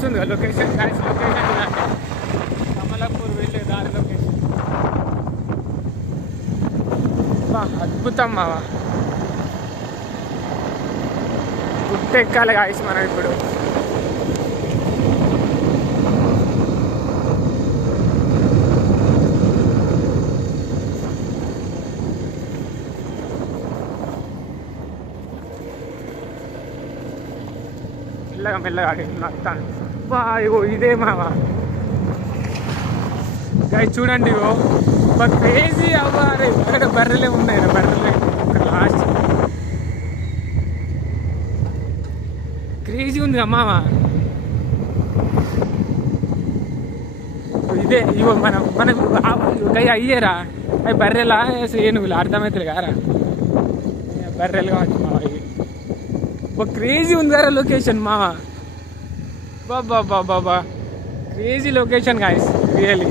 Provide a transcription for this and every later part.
కనిపిస్తుంది location guys. Location చూడండి, కమలాపూర్ వెళ్ళే దారి లొకేషన్. అద్భుతం మావా. గుట్ట ఎక్కాలి గాయస్ మనం ఇప్పుడు. మెల్లగా మెల్లగా నత్తాను. ఇగో ఇదే మావా గాయస్, చూడండి. ఇగో క్రేజీ అవ్వాలి. అక్కడ బర్రెలే ఉన్నాయి, బర్రెలే ఇక్కడ లాస్ట్. క్రేజీ ఉంది అమ్మావా. ఇదే ఇగో మనకు అయ్యేరా అవి బర్రెలా ఏనుగులు అర్థమవుతుంది కారా, బర్రెలు కావచ్చు మావా. ఇవి క్రేజీ ఉంది కదా లొకేషన్ మావా. బాబా క్రేజీ లొకేషన్ గాయస్ రియలీ.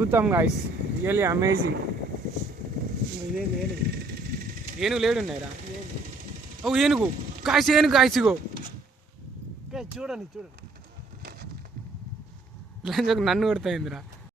అద్భుతం గాయస్, రియలీ అమేజింగ్. ఏనుగు లేడు ఉన్నాయిరా. ఓ ఏనుగు కాయస్, ఏనుగు కాయసిగో చూడండి చూడండి. లంచకు నన్ను కొడతాయిందిరా.